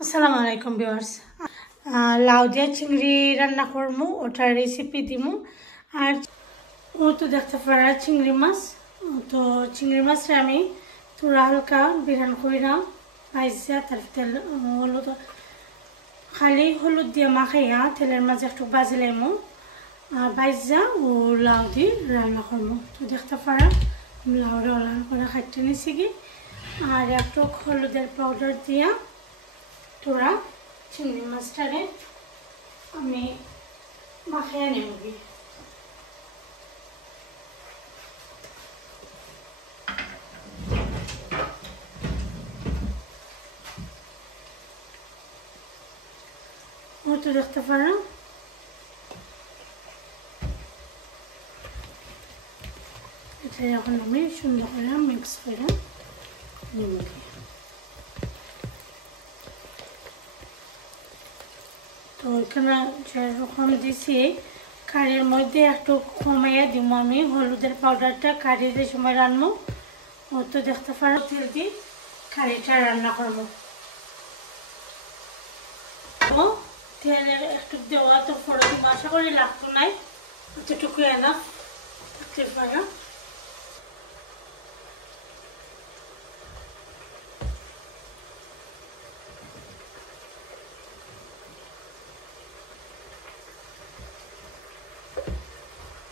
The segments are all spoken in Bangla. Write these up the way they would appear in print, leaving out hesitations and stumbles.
আসসালামু আলাইকুম ভিউয়ার্স লাউ দিয়ে চিংড়ি রান্না করবো ওটার রেসিপি দিমু আর ও তো দেখতে পারা চিংড়ি মাছ তো চিংড়ি মাছটা আমি পুরা হালকা বিরান কইরাম ভাইজা তার তেল হলুদ খালি হলুদ দিয়ে মাখাইয়া তেলের মাঝে একটু বাজি লাইমু আর ভাইজা ও লাউ দিয়ে রান্না করবো তো দেখতে পারা লাউটা লাল করে খাইতে নিছি কি আর একটু হলুদের পাউডার দিয়া তোরা চিংড়ি মাছটারে আমি মাখিয়ে নেব ও তো দেখতে পারো এটা এখন আমি সুন্দর করে মিক্স করে নেব তো এখানে যেরকম দিছি কারির মধ্যে একটু কমাইয়া দিব আমি হলুদের পাউডারটা কারি যে সময় রান্নবো ও তো দেখতে পারো তেল দিয়ে কারিটা রান্না করবো তো তেল একটু দেওয়া তো ফোড়া দিব আশা করি লাগতো নাই এতটুকু এনা থাকতে পারো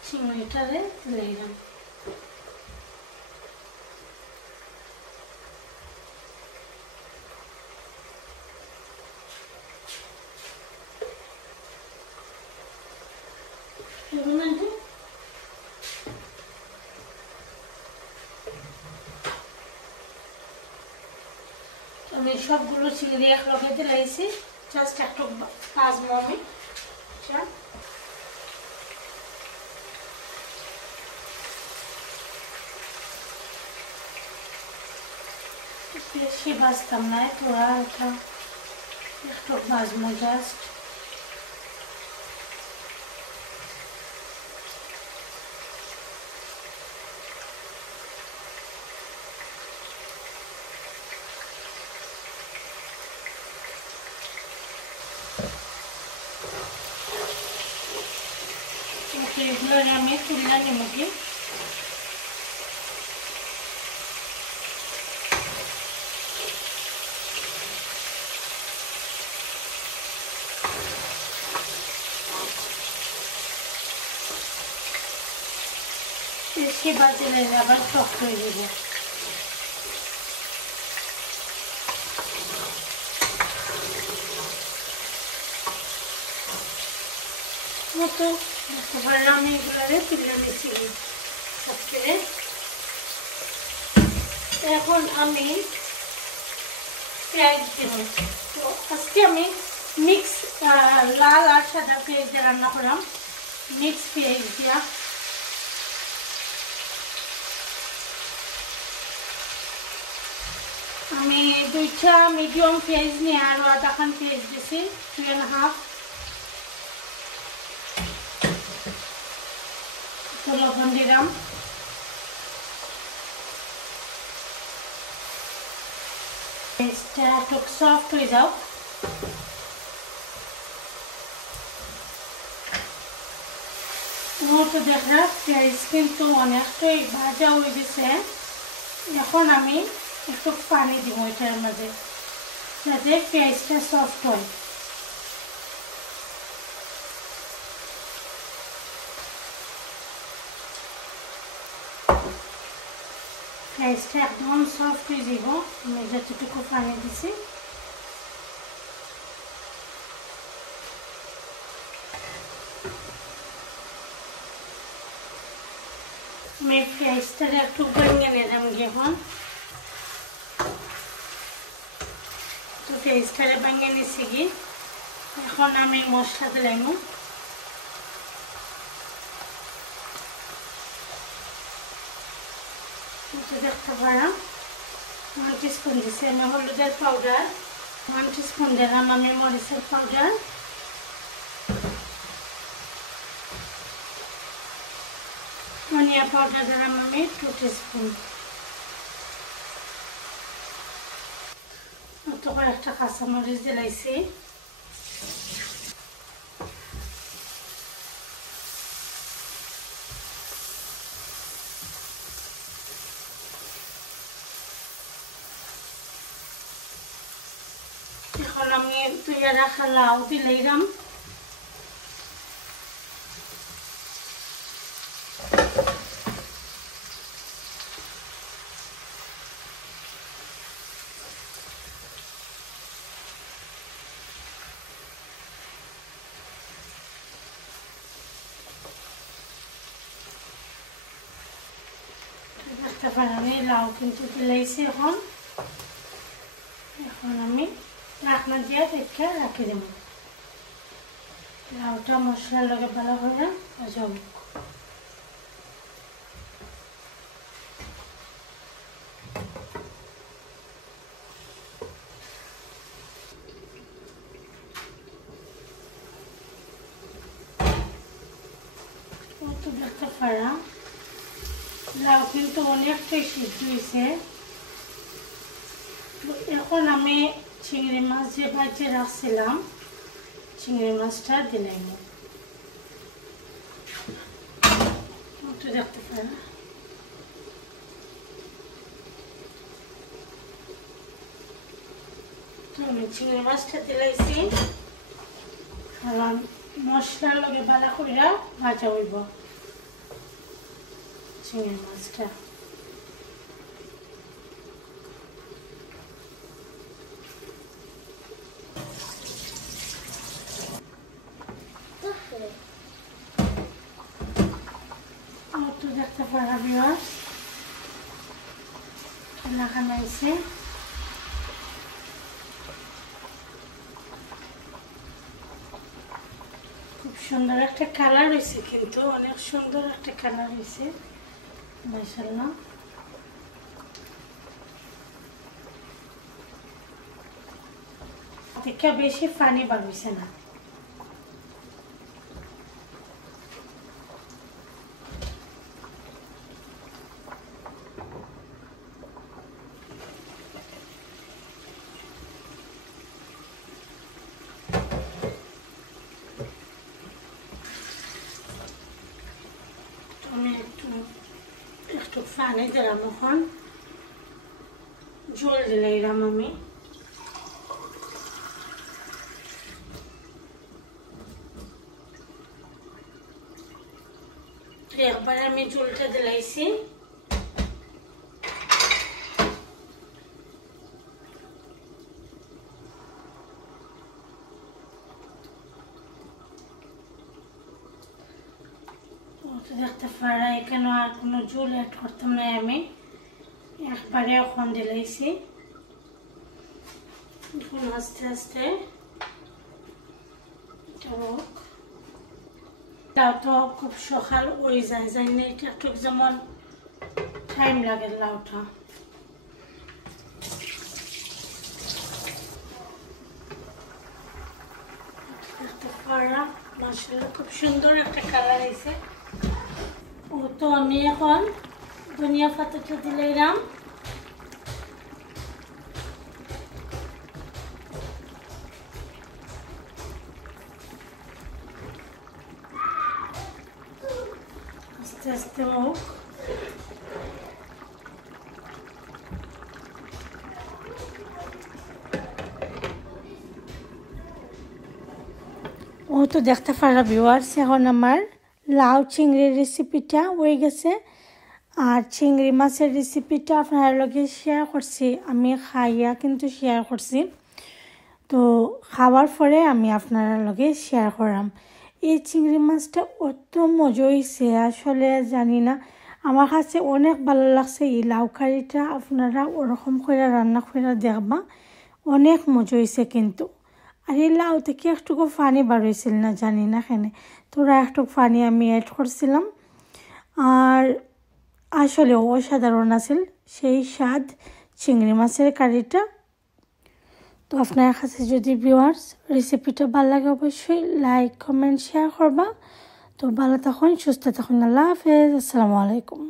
চিংড়িটারে তুলে দিলাম আমি সবগুলো চিংড়ি এক লগে দিলাইছি জাস্ট একটু ভাজবো আমি বেশি ভাজতাম না তোরা এটা একটু ভাজবো জাস্ট এগুলো আমি তুললা নিমকি বেশি বাজলে আবার শক্ত হয়ে যাবে মতো দেখতে পারলাম আমি এগুলো তুলে নিচ্ছি এখন আমি পেঁয়াজ দেব তো আজকে আমি মিক্স লাল আর সাদা পেঁয়াজ দিয়ে রান্না করলাম মিক্স পেঁয়াজ দিয়া আমি দুইটা মিডিয়াম পেঁয়াজ নিয়ে আরো আধা খান পেঁয়াজ দিছি 2.5 লবণ দিলাম পেঁয়াজটা একটু সফট হয়ে যাও তো দেখা পেঁয়াজ কিন্তু অনেকটাই ভাজা হয়ে গেছে এখন আমি একটু পানি দিব এটার মধ্যে যাতে পেঁয়াজটা সফট হয় পেঁয়াজটা একদম সফট হয়ে যাব আমি যতটুকু পানি দিছি আমি পেঁয়াজটা একটু ভেঙে নিলাম এখন তো পেঁয়াজটা ভেঙে নিছি কি এখন আমি মশলা দিলাম দেখতে পারা 1 টিস্পুন দিছি আমি হলুদের পাউডার 1 টিস্পুন দিলাম আমি মরিচের পাউডার ধনিয়া পাউডার দিলাম আমি 2 টিস্পুন কয়েকটা কাঁচামরিচ দিলাইছি। এখন আমি তুইয়া রাখা লাউ দিলাইরাম। আমি লাউ কিন্তু দিলাইছি। এখন আমি ঢাকনা দিয়ে রেখে রাখি দেব। লাউটা মশলার লগে ভালো করে ভাজব। তো দেখতে পারা লাউ কিন্তু অনেকটাই সিদ্ধ হয়েছে। এখন আমি চিংড়ি মাছ যে ভাজে রাখছিলাম চিংড়ি মাছটা দিলাম। দেখতে পারা আমি চিংড়ি মাছটা দিলাইছি। কারণ মশলার লগে ভালো করে ভাজা হইব চিংড়ি মাছটা। তো দেখতে পারা বিয়ার খেলা খানাইছে। খুব সুন্দর একটা কালার হয়েছে, কিন্তু অনেক সুন্দর একটা কালার হয়েছে মাশাআল্লাহ। থেকে বেশি পানি বার হয়েছে না। আমি একটু পানি দিলাম। এখন ঝোল দিলাম আমি। একবার আমি ঝোলটা দিলাইছি। দেখতে পারা এখানে আর কোনো ঝোল অ্যাড করতাম না, আমি একবারে এখন দিলাইছি। এখন আস্তে আস্তে লাউ তো খুব সকাল হয়ে যায়, জানি না এটা একটু যেমন টাইম লাগে লাউটা। দেখতে পারা মাশাআল্লাহ খুব সুন্দর একটা কালার হয়েছে। তো আমি এখন ধনিয়া পাতাটা দিলাম। আস্তে আস্তে হোক। তো দেখতে পারা ভিউয়ার্স, এখন আমার লাউ চিংড়ির রেসিপিটা হয়ে গেছে। আর চিংড়ি মাছের রেসিপিটা আপনার লগে শেয়ার করছি, আমি খাইয়া কিন্তু শেয়ার করছি। তো খাওয়ার পরে আমি আপনার লগে শেয়ার করলাম। এই চিংড়ি মাছটা অত মজা হয়েছে, আসলে জানি না, আমার কাছে অনেক ভালো লাগছে। এই লাউ কারিটা আপনারা ওরকম করে রান্না করে দেখবা, অনেক মজা হয়েছে কিন্তু। আর এই লাউ থেকে একটুকু পানি বার হয়েছিল না, জানি না কেন, তোরা একটু পানি আমি অ্যাড করছিলাম। আর আসলে অসাধারণ আছিল সেই স্বাদ চিংড়ি মাছের কারিটা। তো আপনার কাছে যদি ভিউয়ার্স রেসিপিটা ভালো লাগে অবশ্যই লাইক কমেন্ট শেয়ার করবা। তো ভালো থাকুন, সুস্থ থাকুন। আল্লাহ হাফেজ, আসসালামু আলাইকুম।